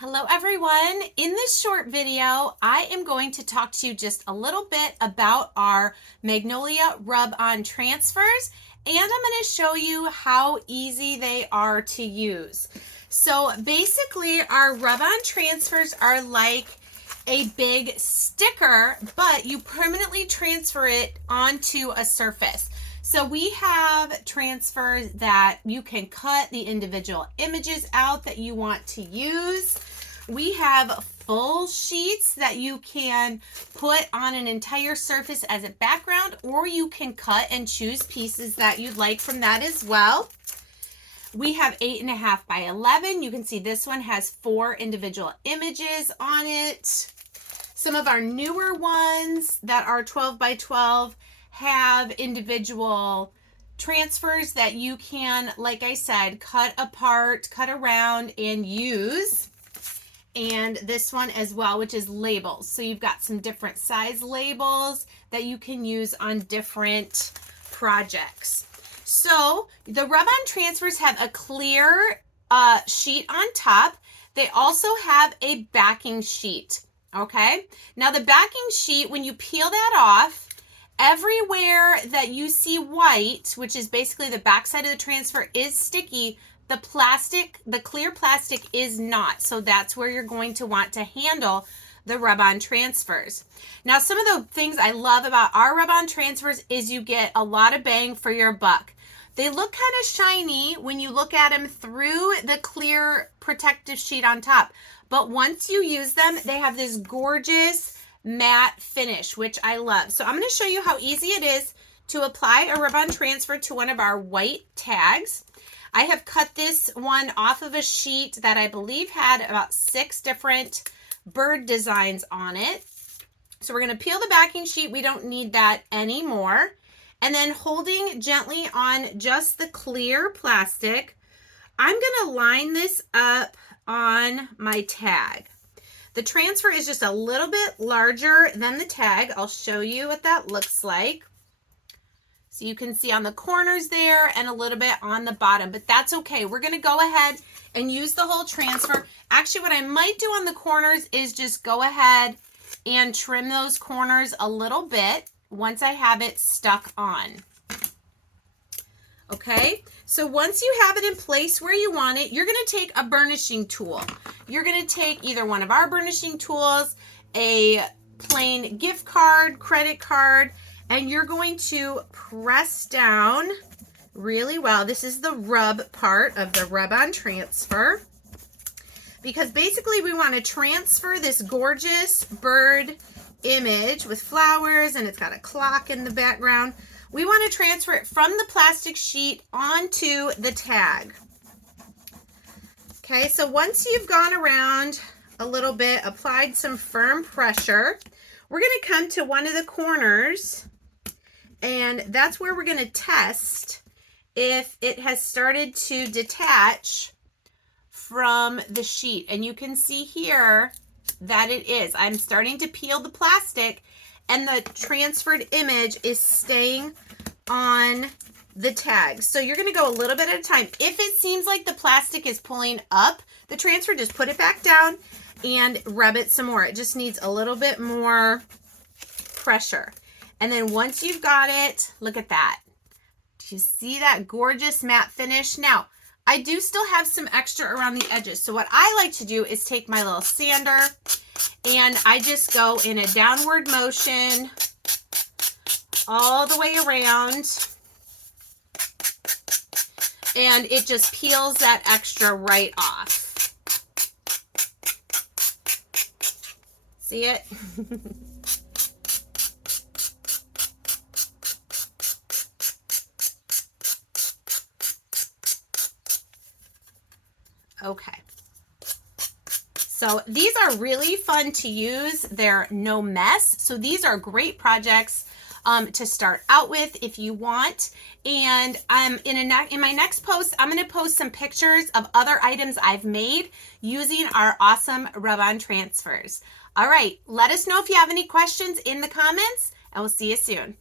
Hello everyone. In this short video, I am going to talk to you just a little bit about our Magnolia rub-on transfers, and I'm going to show you how easy they are to use. So basically, our rub-on transfers are like a big sticker, but you permanently transfer it onto a surface. So we have transfers that you can cut the individual images out that you want to use. We have full sheets that you can put on an entire surface as a background, or you can cut and choose pieces that you'd like from that as well. We have 8.5 by 11. You can see this one has 4 individual images on it. Some of our newer ones that are 12 by 12 have individual transfers that you can, like I said, cut apart, cut around, and use. And this one as well, which is labels. So you've got some different size labels that you can use on different projects. So the rub-on transfers have a clear sheet on top. They also have a backing sheet. Okay, now the backing sheet, when you peel that off, everywhere that you see white, which is basically the back side of the transfer, is sticky. The plastic, the clear plastic, is not. So that's where you're going to want to handle the rub-on transfers. Now, some of the things I love about our rub-on transfers is you get a lot of bang for your buck. They look kind of shiny when you look at them through the clear protective sheet on top. But once you use them, they have this gorgeous matte finish, which I love. So I'm going to show you how easy it is to apply a rub-on transfer to one of our white tags. I have cut this one off of a sheet that I believe had about 6 different bird designs on it. So we're going to peel the backing sheet. We don't need that anymore. And then holding gently on just the clear plastic, I'm going to line this up on my tag. The transfer is just a little bit larger than the tag. I'll show you what that looks like. So you can see on the corners there and a little bit on the bottom, but that's okay. We're going to go ahead and use the whole transfer. Actually, what I might do on the corners is just go ahead and trim those corners a little bit once I have it stuck on. Okay, so once you have it in place where you want it, you're going to take a burnishing tool. You're going to take either one of our burnishing tools, a plain gift card, credit card, and you're going to press down really well. This is the rub part of the rub-on transfer, because basically we want to transfer this gorgeous bird image with flowers, and it's got a clock in the background. We want to transfer it from the plastic sheet onto the tag. Okay, so once you've gone around a little bit, applied some firm pressure, we're going to come to one of the corners, and that's where we're going to test if it has started to detach from the sheet. And you can see here that it is. I'm starting to peel the plastic, and the transferred image is staying on the tag. So you're going to go a little bit at a time. If it seems like the plastic is pulling up the transfer, just put it back down and rub it some more. It just needs a little bit more pressure. And then once you've got it, look at that. Do you see that gorgeous matte finish? Now, I do still have some extra around the edges. So what I like to do is take my little sander, and I just go in a downward motion all the way around, and it just peels that extra right off. See it? Okay. So these are really fun to use. They're no mess. So these are great projects to start out with if you want. And in my next post, I'm going to post some pictures of other items I've made using our awesome rub-on transfers. All right, let us know if you have any questions in the comments, and we'll see you soon.